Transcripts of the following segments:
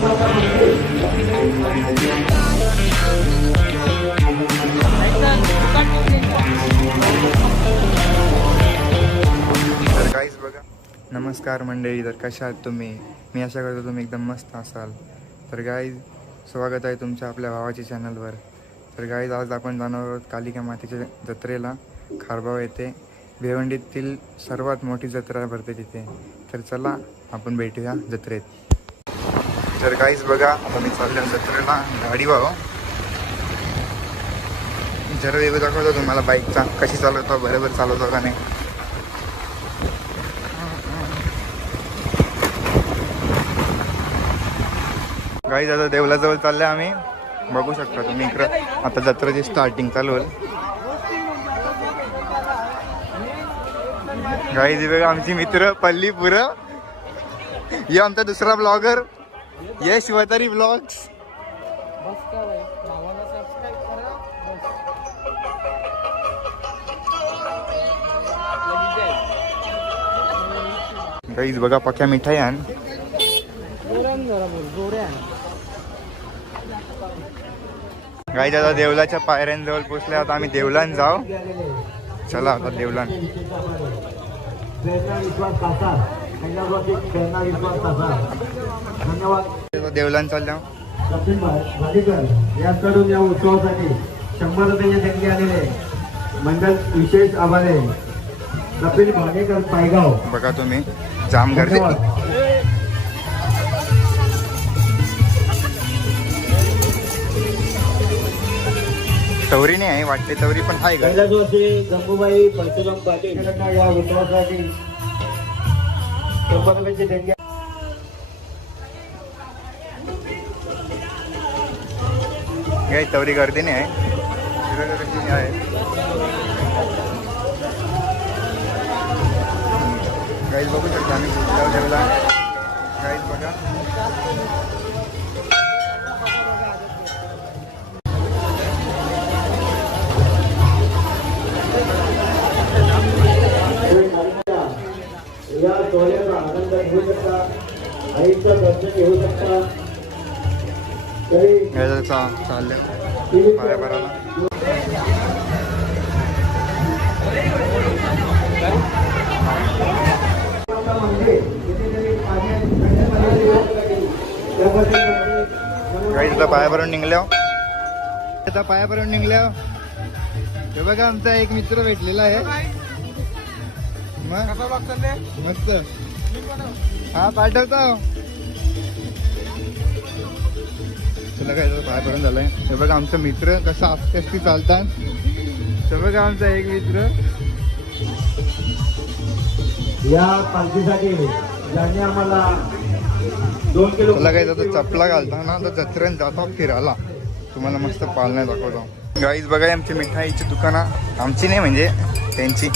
तर काहीच बघा. नमस्कार मंडळी, तर कशा आहात तुम्ही? मी आशा करतो तुम्ही एकदम मस्त असाल. तर गाईज, स्वागत आहे तुमच्या आपल्या भावाच्या चॅनलवर. तर गाईज, आज आपण जाणार आहोत कालिका मातेच्या जत्रेला. खारबाव येथे भिवंडीतील सर्वात मोठी जत्रा भरते तिथे. तर चला आपण भेटूया जत्रेत. तर गाईज बघा, आता मी चाललो जत्रेला गाडी भाव. जरा वेगळं दाखवतो तुम्हाला बाईकचा, कशी चालवतो, बरोबर चालवतो का नाही. गाईज आता देवलाजवळ चालले आम्ही, बघू शकता तुम्ही इकडं. आता जत्रेची स्टार्टिंग चालू होईल. गाईज बघा, आमची मित्र पल्लीपुर. हे आमचा दुसरा ब्लॉगर यश वतारी ब्लॉग्स. गाईज बघा, पक्या मिठाई आण. गाईज आता देवलाच्या पायऱ्यांजवळ पोचले. आता आम्ही देवलान जाऊ. चला आता देवलान. देवलान चाललो. याकडून या उत्सवासाठी 100 रुपये देणगी आलेले मंडळ विशेष आभार आहे. कपिल भाडेकर पायगाव. बघा तुम्ही, जाम गर्दी. तवरी नाही आहे वाटते, तवरी पण आहे. गंगूबाई परशुराम पाटील या उत्सवासाठी 100 रुपयाची देणगी. काय तवरी गर्दी नाही आहे. गाईज बघू शकता आम्ही देवला. गाईज बघा, या सोहळ्याचा आनंद घेऊ शकता, आईचं दर्शन घेऊ शकता. चालले पाया भरायला. गाईजला पाया भरून निघल्या. आता पाया भरून निघल्या. हे बघा, आमचा एक मित्र भेटलेला आहे. मस्त. हा, पाठवतो. चला काय, पाय भरून झालाय. हे बघा आमचा मित्र कसा आस्ती चालतात. हे बघा आमचा एक मित्र. या पालखीसाठी ज्यांनी आम्हाला 2 किलो. चला काय, आता चपला घालताना आता जत्रेन जातो फिरायला. तुम्हाला मस्त पालण्या दाखवतो. गाईज बघा, आमची मिठाईची दुकानं, आमची नाही म्हणजे त्यांची.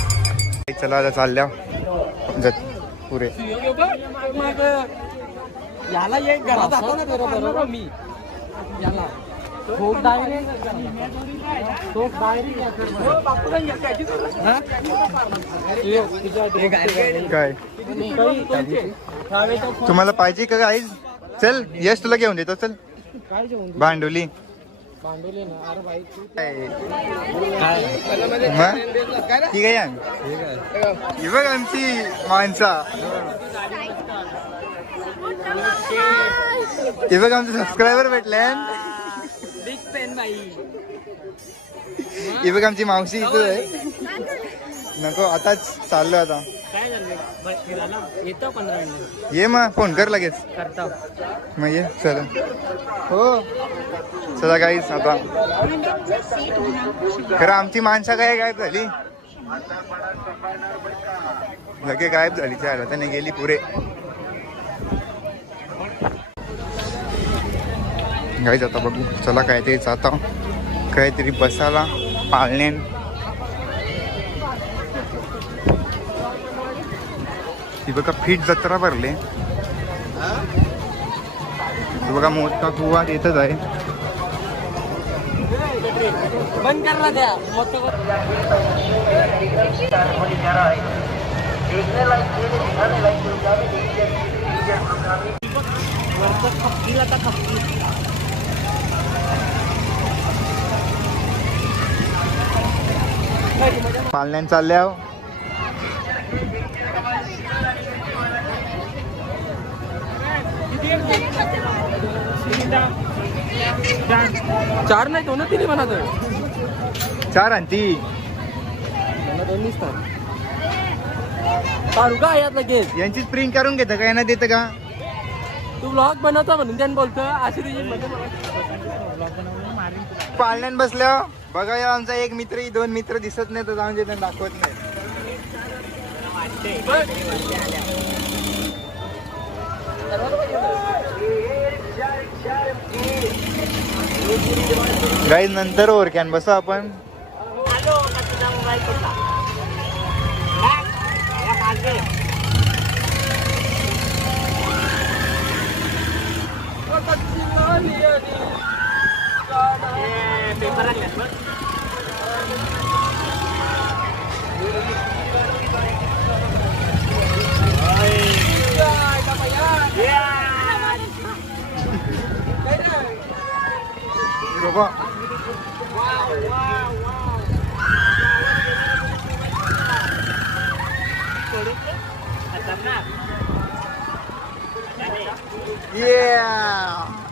चला आता चालल्या पुरे. काय तुम्हाला पाहिजे का गाईज? चल यश, तुला घेऊन देतो. चल भांडुली. ठीक आहे. ही बघ आमची माणसा. हे बघ आमचे सबस्क्रायबर भेटले. ही बघ आमची मावशी इथं आहे. नको, आताच चाललो. आता ये मग, फोन कर लगेच. मग ये. चला. हो चला गाईस, आता खरं आमची माणसं काय गायब झाली. लगे गायब झाली. चायला त्याने गेली पुरे. गाईस आता बघू. चला काहीतरी आता काहीतरी बसायला पाळणे. ती बघा फिट जत्रा भरले. बघा मोठा कुवा येतच आहे. बंद करला द्या. वरचं खपकीला तर खपकी. पालण्यान चालल्या चार नाही दोन तिन्ही म्हणा तर 4 आणि ती मला दोन्हीच तर काढू का यात लगेच यांची स्प्रिंग करून घेतं का यांना देतं का तू ब्लॉग बनवता म्हणून त्यानं बोलतो अशी तुझी मध्ये पालण्यान बसल्या बघा या आमचा एक मित्र 2 मित्र दिसत नाही तर जाऊन त्यांना दाखवत नाही गाईज नंतर ओर कॅन बसू आपण बाबा Yeah!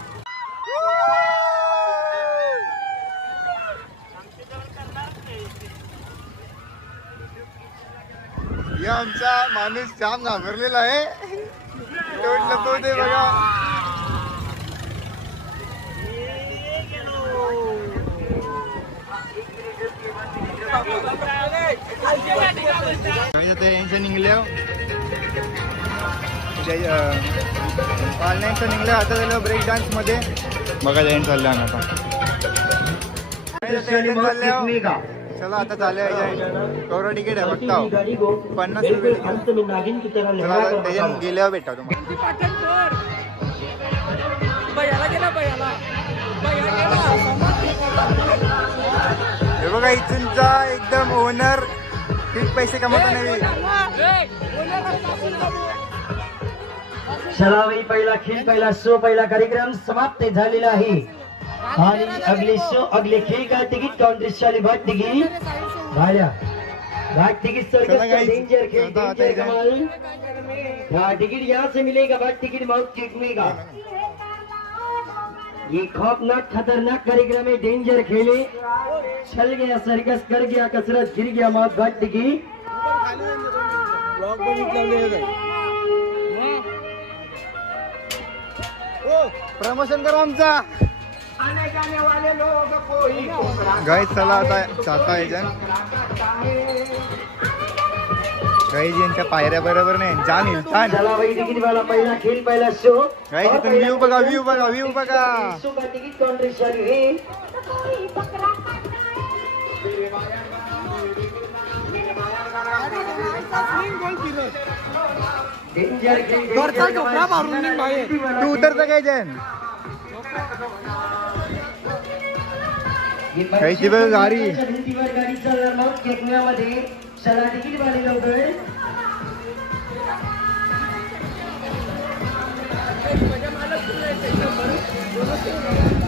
या आमचा माणूस जाम घाबरलेला आहे तोंड लपवते बघा यांच्या निघल्या पालण्यांचं निघलं आता झालं ब्रेक डान्स मध्ये बघा जैन चाललं आता चला आता चालू कवरा तिकीट आहे फक्त 50 रुपये त्याच्यात गेल्यावर भेटा तुम्हाला हे बघा इथूनचा एकदम ओनर ठीक पैसे कमवता नाही सलामी पहिला खेळ पहिला शो पहिला कार्यक्रम समाप्त झालेला आहे आणि अगले शो अगले खेळ का तिकीट काउंटर शाली भाट तिकीट भाड्या भाट तिकीट सर्कस का डेंजर खेल डेंजर कमाल हाँ टिकट यहाँ से मिलेगा भाट टिकट माउथ केक मिलेगा ये खौफनाक खतरनाक कार्यक्रम है डेंजर खेले चल गया सर्कस कर गया कसरत गिर गया माउथ भाट टिकट प्रमोशन करा आमचा गाईज चला आता जाता याच्या गाईज यांच्या पायऱ्या बरोबर नाही जाण येईल छान चला भाई टिकट वाला पहिला खेल पहिला शो गाईज इथून व्ह्यू बघा व्ह्यू बघा व्ह्यू बघा शो का टिकट काउंटर चालू है डेंजर तू उतरता काय जैन काहीची बघ गाडी गाडी चालणार मग केकण्यामध्ये चला तिकीट वाले लवकर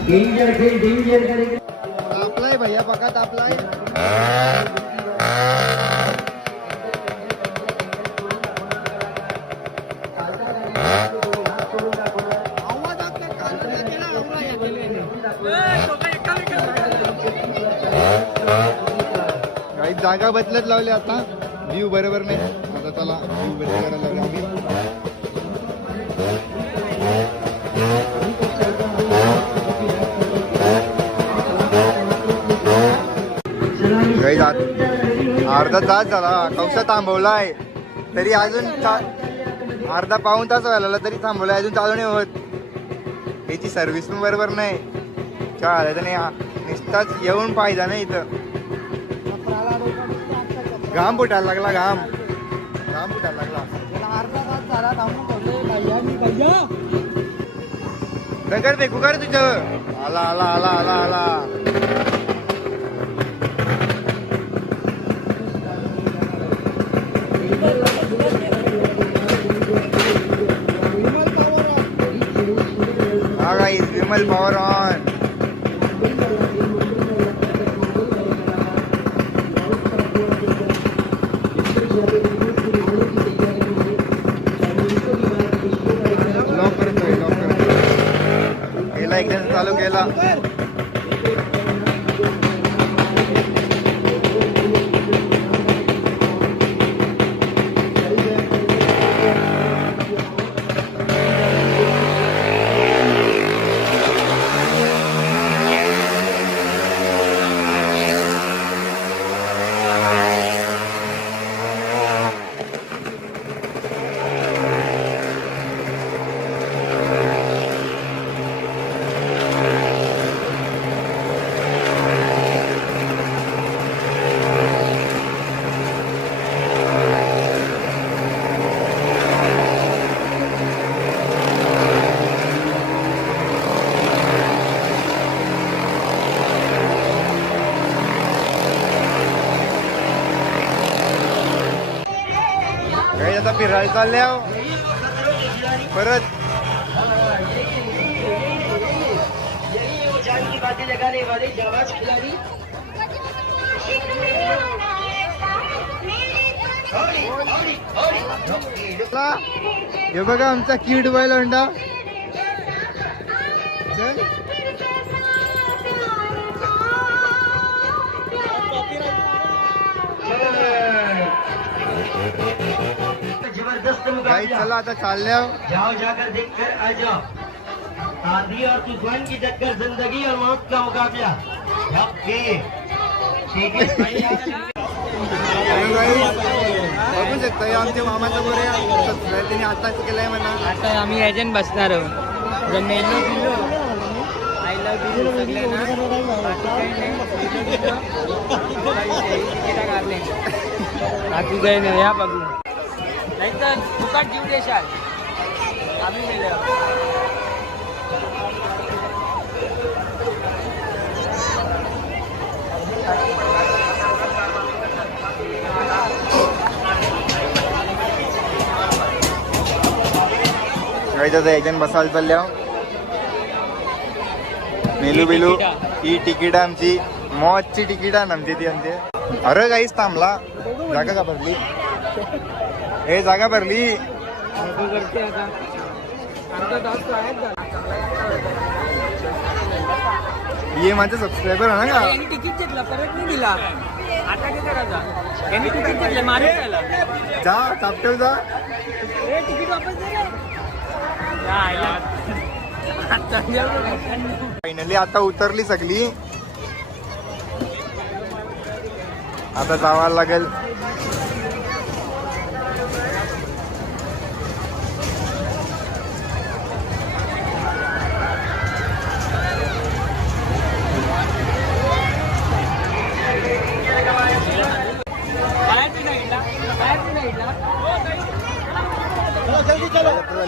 डेंजर खेळ डेंजर कार्यक्रम तापलाय भैया बघा तापलाय काही जागा बदलत लावली आता व्ह्यू बरोबर नाही आता चला व्ह्यू बदल करायला लागले अर्धा तास झाला कौसा थांबवलाय तरी अजून अर्धा पाऊण तास व्हायला तरी थांबवलाय अजून चालू नाही होत याची सर्व्हिस पण बरोबर नाही चालत नाही नुसताच येऊन पाहिजे ना इथं घाम फुटायला लागला घाम फुटायला लागला दगड फेकू का रे तुझं आला आला आला आला आला हा guys Vimal power on. Lock करतोय गेला एकदा चालू केला. काही आता फिरायला चालले आहो परत. हे बघा आमचा क्यूट बॉय लोंडा. जबरदस्त काही मुकाबला. चला आता चालल्या. जाओ जाकर देखकर आ जाओ. आंधी और तूफान की टक्कर, जिंदगी और मौत का मुकाबला. बघू शकता आमच्या मामाचा गोरे त्यांनी आताच केलाय म्हणा. आता आम्ही एजंट बसणार आहोत. जर मेलो बिलो आय लव्ह यू सगळे ना बाकी काही नाही. तिकीटा काढले बाकी काही नाही. या बघू नाही तर फुकट जीव देशाल आम्ही मेलो. काही एजंट बसायला चालल्या. मेलू बिलू ही तिकीट आमची मौजची तिकीट आहे आमची ती आमचे. अरे काहीच थांबला. जागा का भरली? हे जागा भरली. ये माझे सबस्क्रायबर आहे ना का? यांनी तिकीट घेतला परत नाही दिला. आता काय करायचा? यांनी तिकीट घेतलं मारे त्याला. जा चापटेव जा. तिकीट वापस दे रे. फायनली आता उतरली सगळी. आता जावं लागेल.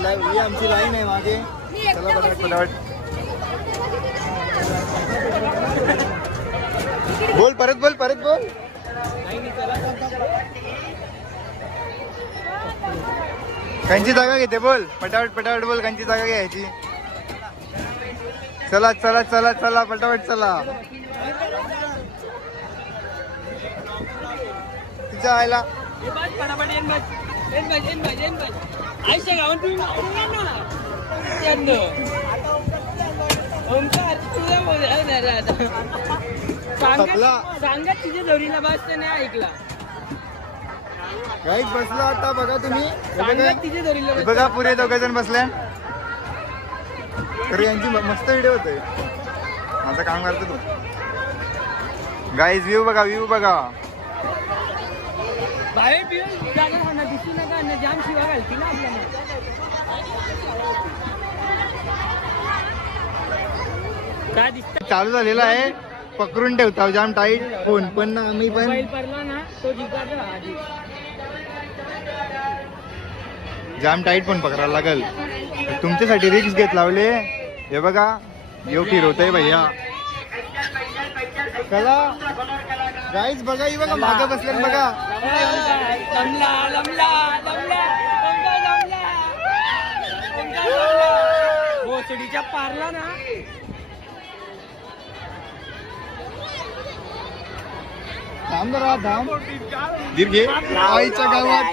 ही आमची लाईन आहे मागे. चला पटापट. बोल परत बोल परत बोल. कांची जागा घेते बोल पटापट पटापट बोल. कांची जागा घ्यायची. चला चला चला चला पटापट चला. तिच्या आयला आयशा गावात तुम्ही सांगा तिच्या जोडीला बस नाही ऐकला. काहीच बसला आता बघा तुम्ही. सांगा तिच्या जोडीला हे बघा पुरे दोघे जण बसले. तर यांची मस्त व्हिडिओ होतोय. माझं काम करतो तू. गाईज व्ह्यू बघा व्ह्यू बघा. बाहेर पिऊन जागा खाणार दिसू नका. जाम शिवा घालती ना आपल्याला. काय दिसत चालू झालेला आहे. पकडून ठेवता जाम टाईट फोन पण ना आम्ही पण. मोबाईल पडला ना तो जिंकायचा आधी. जाम टाईट पण पकडायला लागल. तुमच्यासाठी रिक्स घेत लावले. हे बघा यो फिरवतोय भैया. चला गाईज बघा ही बघा मागे बसले बघा. लमला लमला लमला लमला लमला बोचडीच्या पारला ना. थांब जरा थांब. दीप घे आईच्या गावात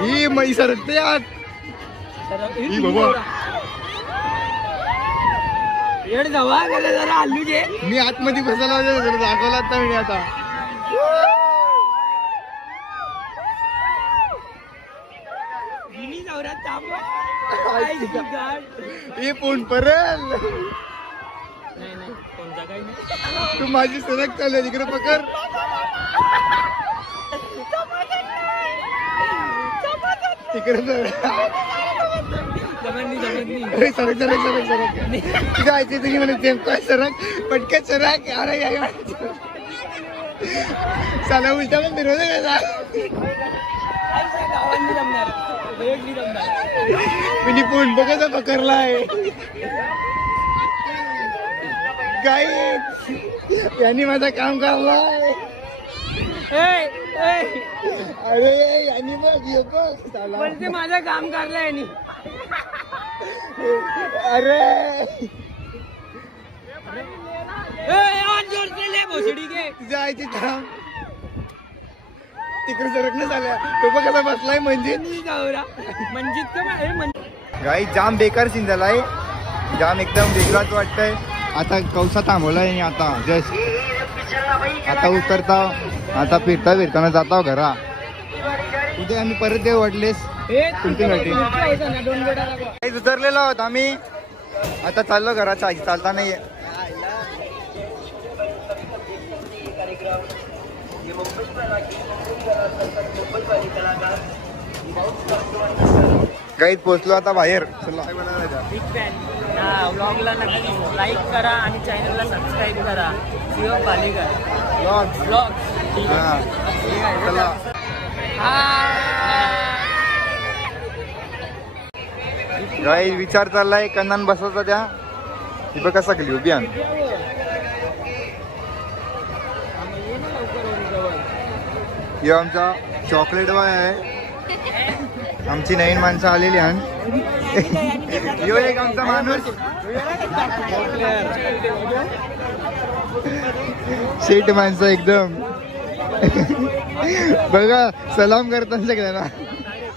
ही मै सरकते आत. ही बाबा येड जवळ गेले जरा हल्लू घे. मी आतमध्ये बसायला दाखवला आता मी आता. गिनी नवऱ्यात थांबवा. हे फोन परल नाही नाही कोणता काही नाही. तू माझी सरक चालू तिकडे पकड. तिकडे जमत नाही. अरे सरक सरक सरक सरक तुझ्या आयचे तुम्ही म्हणे सेम काय सरक पटकन सरक. अरे या साला उलटा पण फिरवलं का? आईच्या गावांनी जमणार. वेगळी जमणार. मी फोन बघायचा पकडलाय काय. यांनी माझं काम करलाय. अरे यांनी बघ ये बघ साला. बोलते माझं काम करलंय यांनी. अरे आज जोरचे ले भोसडी घे. तुझ्या आईची थांब. तिकडे सरकणं झाल्या. तो बघ कसा बसलाय म्हणजे मंजित का गाई जाम बेकार सीन झालाय. जाम एकदम वेगळाच वाटतंय. आता कौसा थांबवलाय आणि आता जस्ट आता उतरता. आता फिरता फिरताना जाता घरा. उद्या आम्ही परत देऊ वाटलेस तुमच्यासाठी. काही उतरलेलो आहोत आम्ही. आता चाललो घराच्या आधी. चालता नाहीये. काही पोचलो आता बाहेर. Big fan. व्लॉगला नक्की लाईक करा आणि चॅनलला सबस्क्राईब करा. शिवम बालेकर व्लॉग. गाई विचार चाललाय कन्नान बसायचा त्या. ती बघ कसा गेली उभी आण. यो आमचा चॉकलेट बॉय आहे. आमची नवीन माणसं आलेली आहे. यो एक आमचा माणूस शेट माणसं एकदम. बघा सलाम करतात सगळ्यांना.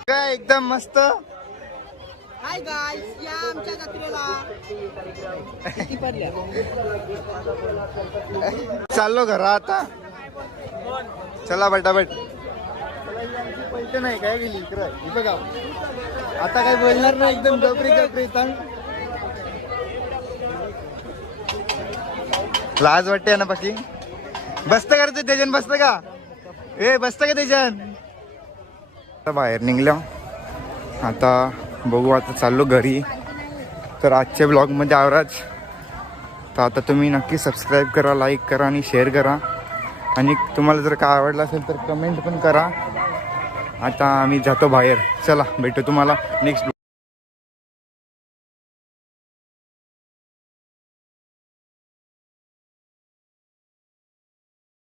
काय एकदम मस्त. हाय गाईस या आमच्या जत्रेला. चाललो घरा आता. चला बटाबट. पैसे नाही काय गेली इकडं. बघा आता काय बोलणार नाही. एकदम गपरी गपरी सांग. लाज वाटते ना बाकी. बसत का रे त्याच्यान बसत का. ए बसत का त्याच्यान. बाहेर निघल्या. आता बघू. आता चाललो घरी. तर आजच्या ब्लॉगमध्ये आवराच. तर आता तुम्ही नक्की सबस्क्राईब करा, लाईक करा आणि शेअर करा. आणि तुम्हाला जर काय आवडलं असेल तर कमेंट पण करा. आता आम्ही जातो बाहेर. चला भेटू तुम्हाला नेक्स्ट